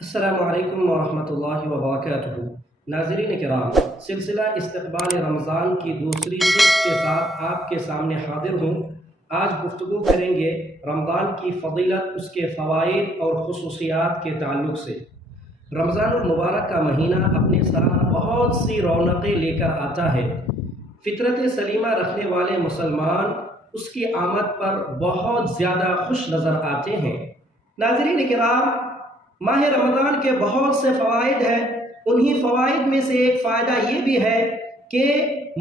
السلام علیکم ورحمۃ اللہ وبرکاتہ۔ ناظرین کرام، سلسلہ استقبال رمضان کی دوسری قسط کے ساتھ آپ کے سامنے حاضر ہوں۔ آج گفتگو کریں گے رمضان کی فضیلت، اس کے فوائد اور خصوصیات کے تعلق سے۔ رمضان المبارک کا مہینہ اپنے ساتھ بہت سی رونقیں لے کر آتا ہے۔ فطرت سلیمہ رکھنے والے مسلمان اس کی آمد پر بہت زیادہ خوش نظر آتے ہیں۔ ناظرین کرام، ماہ رمضان کے بہت سے فوائد ہیں۔ انہی فوائد میں سے ایک فائدہ یہ بھی ہے کہ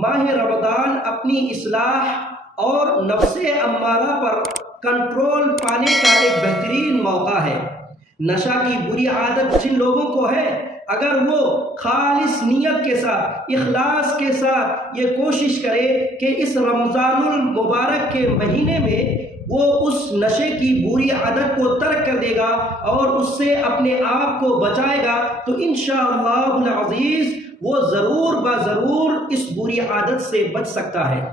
ماہ رمضان اپنی اصلاح اور نفس امارہ پر کنٹرول پانے کا ایک بہترین موقع ہے۔ نشہ کی بری عادت جن لوگوں کو ہے، اگر وہ خالص نیت کے ساتھ، اخلاص کے ساتھ یہ کوشش کرے کہ اس رمضان المبارک کے مہینے میں وہ اس نشے کی بری عادت کو ترک کر دے گا اور اس سے اپنے آپ کو بچائے گا، تو انشاءاللہ العزیز وہ ضرور ضرور اس بری عادت سے بچ سکتا ہے۔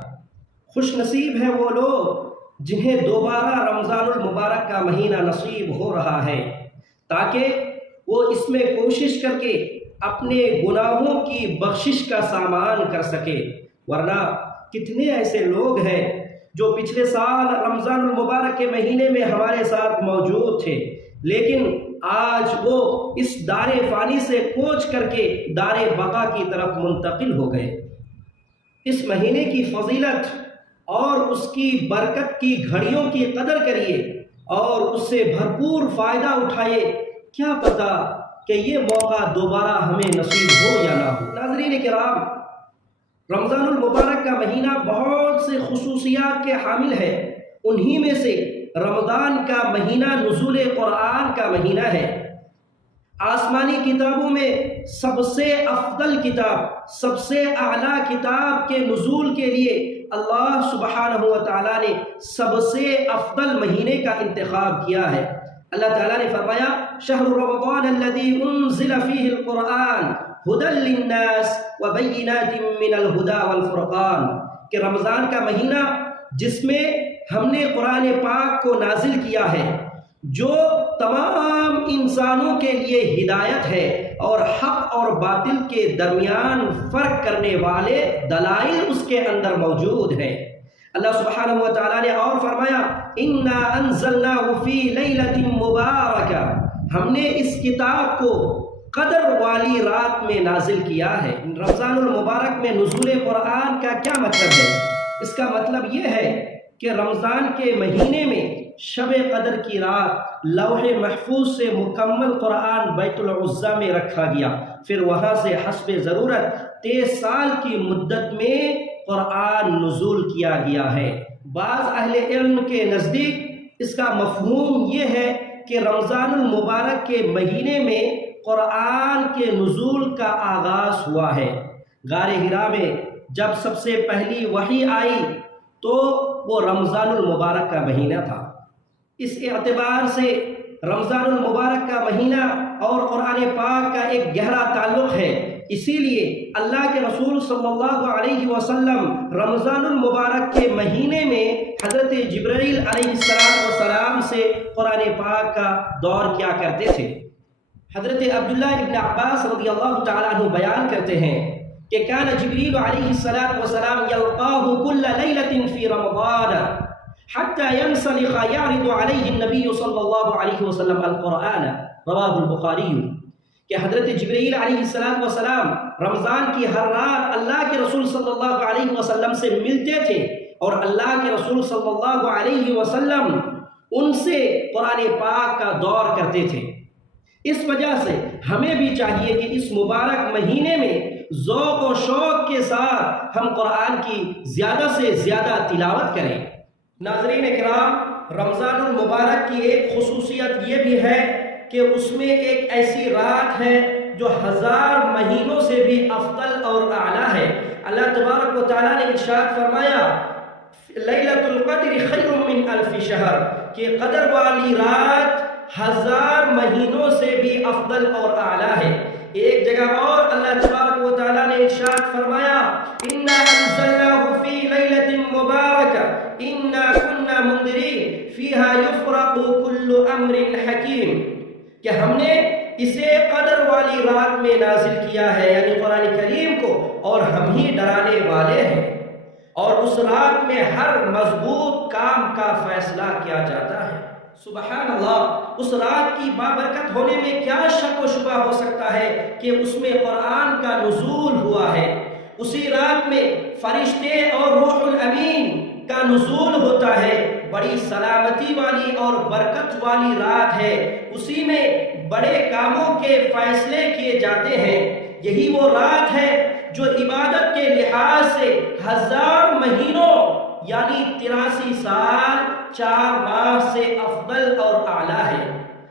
خوش نصیب ہیں وہ لوگ جنہیں دوبارہ رمضان المبارک کا مہینہ نصیب ہو رہا ہے، تاکہ وہ اس میں کوشش کر کے اپنے گناہوں کی بخشش کا سامان کر سکے۔ ورنہ کتنے ایسے لوگ ہیں جو پچھلے سال رمضان المبارک کے مہینے میں ہمارے ساتھ موجود تھے، لیکن آج وہ اس دار فانی سے کوچ کر کے دار بقا کی طرف منتقل ہو گئے۔ اس مہینے کی فضیلت اور اس کی برکت کی گھڑیوں کی قدر کریے اور اس سے بھرپور فائدہ اٹھائیے۔ کیا پتہ کہ یہ موقع دوبارہ ہمیں نصیب ہو یا نہ ہو۔ ناظرین کرام، رمضان المبارک کا مہینہ بہت سے خصوصیات کے حامل ہے۔ انہی میں سے رمضان کا مہینہ نزول قرآن کا مہینہ ہے۔ آسمانی کتابوں میں سب سے افضل کتاب، سب سے اعلیٰ کتاب کے نزول کے لیے اللہ سبحانہ و تعالیٰ نے سب سے افضل مہینے کا انتخاب کیا ہے۔ اللہ تعالیٰ نے فرمایا، شہر رمضان الذی انزل فیہ القرآن ھدی للناس وبینات من الھدی والفرقان، کہ رمضان کا مہینہ جس میں ہم نے قرآن پاک کو نازل کیا ہے، جو تمام انسانوں کے لیے ہدایت ہے اور حق اور باطل کے درمیان فرق کرنے والے دلائل اس کے اندر موجود ہیں۔ اللہ سبحانہ و تعالیٰ نے اور فرمایا، انا انزلناہ فی لیلۃ مبارکہ، ہم نے اس کتاب کو قدر والی رات میں نازل کیا ہے۔ رمضان المبارک میں نزول قرآن کا کیا مطلب ہے؟ اس کا مطلب یہ ہے کہ رمضان کے مہینے میں شب قدر کی رات لوح محفوظ سے مکمل قرآن بیت العزا میں رکھا گیا، پھر وہاں سے حسب ضرورت 23 سال کی مدت میں قرآن نزول کیا گیا ہے۔ بعض اہل علم کے نزدیک اس کا مفہوم یہ ہے کہ رمضان المبارک کے مہینے میں قرآن کے نزول کا آغاز ہوا ہے۔ غار حرا میں جب سب سے پہلی وحی آئی تو وہ رمضان المبارک کا مہینہ تھا۔ اس اعتبار سے رمضان المبارک کا مہینہ اور قرآن پاک کا ایک گہرا تعلق ہے۔ اسی لیے اللہ کے رسول صلی اللہ علیہ وسلم رمضان المبارک کے مہینے میں حضرت جبرائیل علیہ السلام سے قرآن پاک کا دور کیا کرتے تھے۔ حضرت عبداللہ ابن عباس رضی اللہ تعالیٰ عنہ بیان کرتے ہیں کہ کان جبریل علیہ السلام یلقاہ کل لیلۃ فی رمضان حتی ینسلخ یعرض علیہ النبی صلی اللہ علیہ وسلم القرآن، رواہ البخاری، کہ حضرت جبریل علیہ السلام رمضان کی ہر رات اللہ کے رسول صلی اللہ علیہ وسلم سے ملتے تھے اور اللہ کے رسول صلی اللہ علیہ وسلم ان سے قرآن پاک کا دور کرتے تھے۔ اس وجہ سے ہمیں بھی چاہیے کہ اس مبارک مہینے میں ذوق و شوق کے ساتھ ہم قرآن کی زیادہ سے زیادہ تلاوت کریں۔ ناظرین کرام، رمضان المبارک کی ایک خصوصیت یہ بھی ہے کہ اس میں ایک ایسی رات ہے جو 1000 مہینوں سے بھی افضل اور اعلیٰ ہے۔ اللہ تبارک و تعالیٰ نے ارشاد فرمایا، لیلۃ القدر خیر من الف شہر، کہ قدر والی رات 1000 مہینوں سے بھی افضل اور اعلیٰ ہے۔ ایک جگہ اور اللہ تبارک و تعالیٰ نے ارشاد فرمایا، انا انزلناہ فی لیلۃ مبارکہ انا کنا منذرین فیہا یفرق کل امر حکیم، کہ ہم نے اسے قدر والی رات میں نازل کیا ہے، یعنی قرآن کریم کو، اور ہم ہی ڈرانے والے ہیں۔ اور اس رات میں ہر مضبوط کام کا فیصلہ کیا جاتا ہے۔ سبحان اللہ، اس رات کی بابرکت ہونے میں کیا شک و شبہ ہو سکتا ہے کہ اس میں قرآن کا نزول ہوا ہے۔ اسی رات میں فرشتے اور روح الامین کا نزول ہوتا ہے۔ بڑی سلامتی والی اور برکت والی رات ہے۔ اسی میں بڑے کاموں کے فیصلے کیے جاتے ہیں۔ یہی وہ رات ہے جو عبادت کے لحاظ سے 1000 مہینوں یعنی 83 سال 4 ماہ سے افضل اور اعلیٰ ہے۔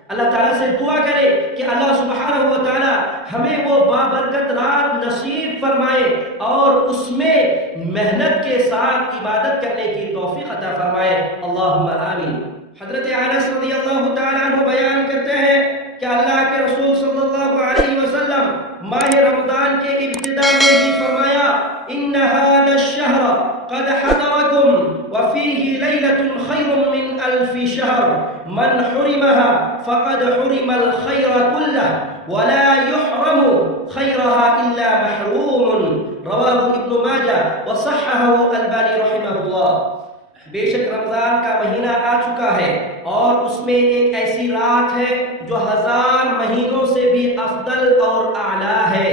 اللہ تعالیٰ سے دعا کرے کہ اللہ سبحانہ و تعالیٰ ہمیں وہ بابرکت رات نصیب فرمائے اور اس میں محنت کے ساتھ عبادت کرنے کی توفیق عطا فرمائے، اللہم آمین۔ حضرت انس رضی اللہ تعالیٰ عنہ بیان کرتے ہیں کہ اللہ کے رسول صلی اللہ علیہ وسلم ماہ رمضان کے ابتدا میں ہی فرمایا، ان هذا الشهر قد حضركم وفيه ليلة خير من 1000 شهر من حرمها فقد حرم الخير كله ولا يحرم خيرها إلا محروم، رواه ابن ماجہ وصححه البانی رحمہ اللہ۔ بے شک رمضان کا مہینہ آ چکا ہے اور اس میں ایک ایسی رات ہے جو 1000 مہینوں سے بھی افضل اور اعلیٰ ہے۔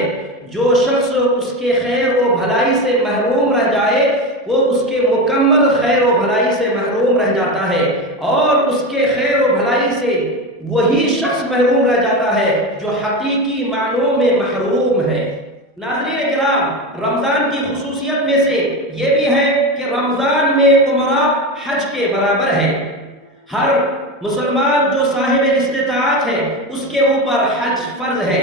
جو شخص اس کے خیر و بھلائی سے محروم رہ جائے وہ اس کے مکمل خیر و بھلائی سے محروم رہ جاتا ہے، اور اس کے خیر و بھلائی سے وہی شخص محروم رہ جاتا ہے جو حقیقی معنوں میں محروم ہے۔ ناظرین کرام، رمضان کی خصوصیت میں سے یہ بھی ہے کہ رمضان میں عمرہ حج کے برابر ہے۔ ہر مسلمان جو صاحب استطاعت ہے اس کے اوپر حج فرض ہے۔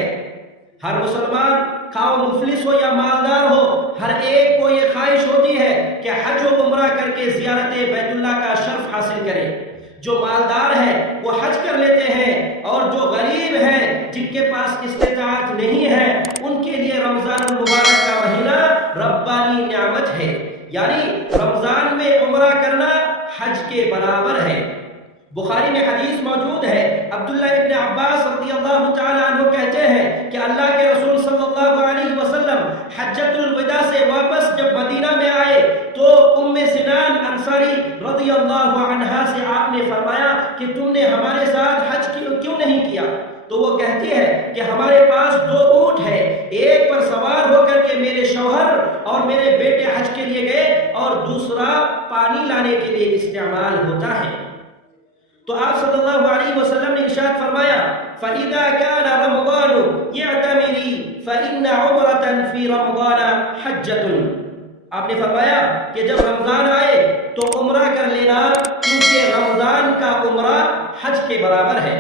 ہر مسلمان خواہ مفلس ہو یا مالدار ہو، ہر ایک کو یہ خواہش ہوتی ہے کہ حج و عمرہ کر کے زیارت بیت اللہ کا شرف حاصل کرے۔ جو مالدار ہے وہ حج کر لیتے ہیں، اور جو غریب ہیں جن کے پاس استطاعت نہیں ہے ان کے لیے رمضان المبارک کا مہینہ ربانی نعمت ہے، یعنی رمضان میں عمرہ کرنا حج کے برابر ہے۔ بخاری میں حدیث موجود ہے، عبداللہ ابن عباس رضی اللہ تعالیٰ عنہ کہتے ہیں کہ اللہ کے رسول صلی اللہ علیہ وسلم حجۃ الوداع سے واپس جب مدینہ میں آئے تو ام سنان انصاری رضی اللہ عنہا سے آپ نے فرمایا کہ تم نے ہمارے ساتھ حج کیوں نہیں کیا؟ تو وہ کہتی ہے کہ ہمارے پاس 2 اونٹ ہے، ایک پر سوار ہو کر کے میرے شوہر اور میرے بیٹے حج کے لیے گئے اور دوسرا پانی لانے کے لیے استعمال ہوتا ہے۔ تو آپ صلی اللہ علیہ وسلم نے ارشاد فرمایا، فَإِذَا كَانَ رَمَضَانُ يَعْتَمِرِي فَإِنَّ عُمْرَةً فِي رَمَضَانَ حَجَّةٌ۔ آپ نے فرمایا کہ جب رمضان آئے تو عمرہ کر لینا، کیونکہ رمضان کا عمرہ حج کے برابر ہے۔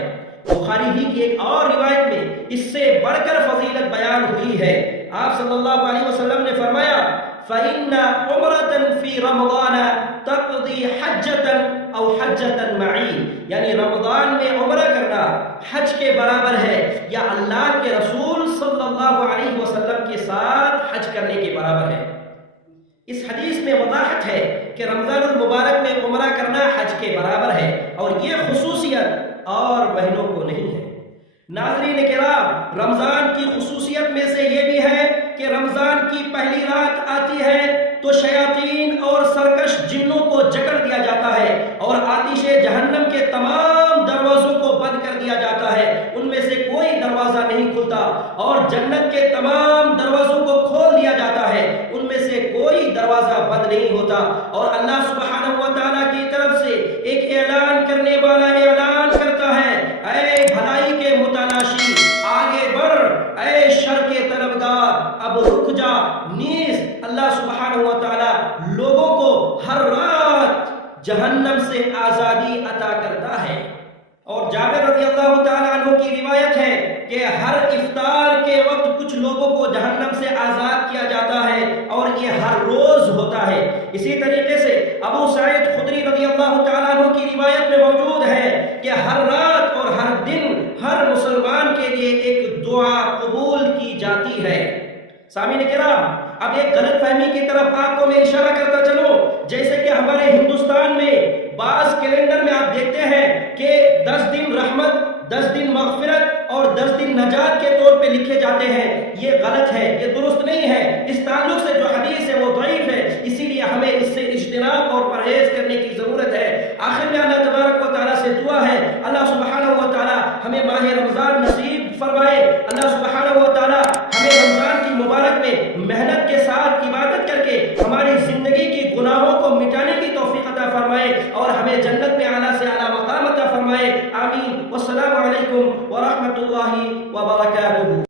بخاری ہی کی ایک اور روایت میں اس سے بڑھ کر فضیلت بیان ہوئی ہے۔ آپ صلی اللہ علیہ وسلم نے فرمایا، فَإِنَّ عُمْرَةً فِي رَمَضَانَ تَقْضِي حَجَّةً أَوْ حَجَّةً مَعِي، یعنی رمضان میں عمرہ کرنا حج کے برابر ہے یا اللہ کے رسول صلی اللہ علیہ وسلم کے ساتھ حج کرنے کے برابر ہے۔ اس حدیث میں وضاحت ہے کہ رمضان المبارک میں عمرہ کرنا حج کے برابر ہے، اور یہ خصوصیت اور مہینوں کو نہیں ہے۔ ناظرین کرام، رمضان کی خصوصیت میں سے یہ بھی ہے کہ رمضان کی پہلی رات آتی ہے تو شیاطین اور سرکش جنوں کو جکڑ دیا جاتا ہے اور آتش جہنم کے تمام دروازوں کو بند کر دیا جاتا ہے، ان میں سے کوئی دروازہ نہیں کھلتا، اور جنت کے تمام دروازوں کو کھول دیا جاتا ہے، ان میں سے کوئی دروازہ بند نہیں ہوتا، اور اللہ سبحانہ و تعالیٰ کی طرف سے ایک اعلان کرنے والا اعلان کرتا ہے، اے بھلائی کے متلاشی آگے بڑھ، اے شر کے طلبگار اب رک جا نیز۔ اللہ سبحانہ و تعالیٰ لوگوں کو ہر رات جہنم سے آزادی عطا کرتا ہے۔ اور جابر رضی اللہ تعالیٰ عنہ کی روایت ہے کہ ہر افطار کے وقت کچھ لوگوں کو جہنم سے آزاد کیا جاتا ہے، اور یہ ہر روز ہوتا ہے۔ اسی طریقے سے ابو سعید خدری رضی اللہ تعالیٰ عنہ کی روایت میں موجود ہے کہ ہر رات اور ہر دن ہر مسلمان کے لیے ایک دعا قبول کی جاتی ہے۔ سامعین کرام، اب ایک غلط فہمی کی طرف آپ کو میں اشارہ کرتا چلوں، جیسے کہ ہمارے ہندوستان میں بعض کیلنڈر میں آپ دیکھتے ہیں کہ 10 دن رحمت، 10 دن مغفرت اور 10 دن نجات کے طور پہ لکھے جاتے ہیں، یہ غلط ہے، یہ درست نہیں ہے۔ اس تعلق سے جو حدیث ہے وہ ضعیف ہے، اسی لیے ہمیں اس سے اجتناب اور پرہیز کرنے کی ضرورت ہے۔ آخر میں اللہ تبارک و تعالیٰ سے دعا ہے، اللہ سبحانہ و تعالیٰ ہمیں ماہ رمضان نصیب فرمائے، اللہ